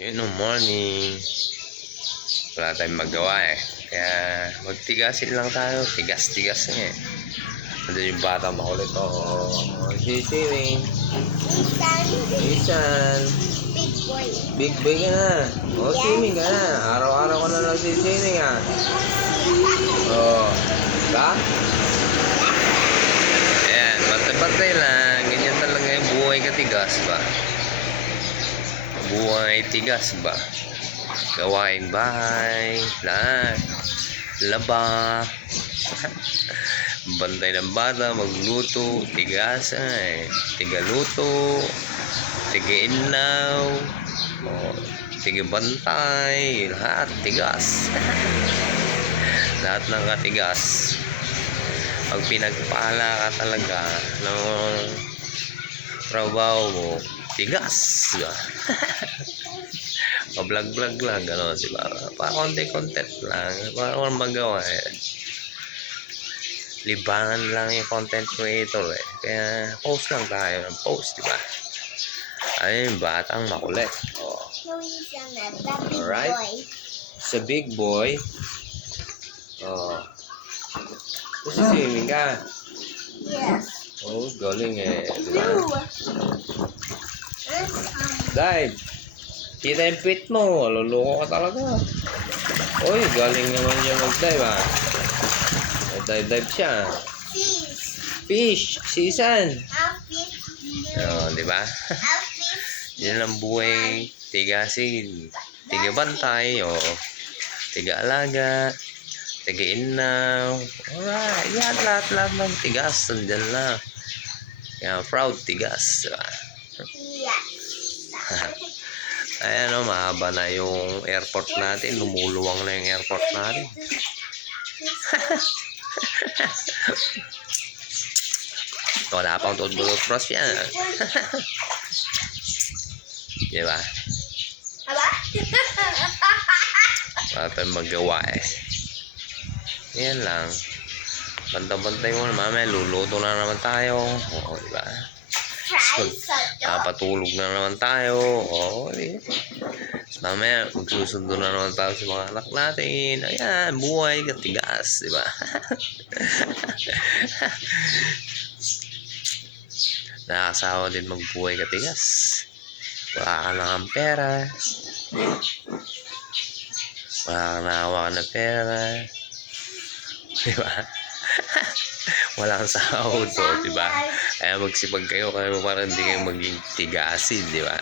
Yun, no, morning. Wala tayong magawa eh. Kaya magtigasin lang tayo. Tigas-tigas nga eh. Nandun yung bata makulit. Sisiwing. Isan. Big boy. Big boy ka na. Swimming ka na. Araw-araw ka na nagsiswimming ah. Diba? Ayan, bantay-bantay lang. Ganyan talaga yung buhay katigas ba? Buhay tigas ba? Gawain bahay, lahat, laba, bantay ng bata, magluto, tigasay, tigaluto, tiga-inaw, tiga-bantay, lahat tigas. Lahat ng katigas. Pag pinagpala ka talaga ng trabaho mo, tigas. Pa-vlog-vlog lang, gano'n, diba? Pa-content lang. Para walang magawa eh. Libangan lang yung content creator eh. Kaya post lang tayo ng post, diba? Ayun, batang makulit. Alright. Sa big boy. Gusto swimming ka? Yes. Galing eh. Diba? Dive. Kita yung pit mo. Luloko ka talaga. Galing naman niya mag-dive ah. Dive siya. Fish. Season. Diba? Yan ang buhay. Tigasin. Tiga-bantay. Tiga-alaga. Tiga-inaw. Alright. Yan lahat ng tigas. Nandyan lang. Kaya proud tigas. Diba? Ayan o, mahaba na yung airport natin. Lumuluwang na yung airport natin. Wala pang toothbrush yan. Diba? Wala tayong magawa eh. Yan lang. Bantay-bantay mo na. Mamaya luluto na naman tayo. Diba? Patulog na naman tayo. Mamaya magsusundo na naman tayo sa mga anak natin. Ayan, buhay katigas, diba? Nakakasawa din magbuhay katigas. Wala ka na ang pera. Wala ka na hawakan na pera. Diba? Walang sahod to, diba? Kaya magsipag kayo para hindi kayo maging tigasin, diba?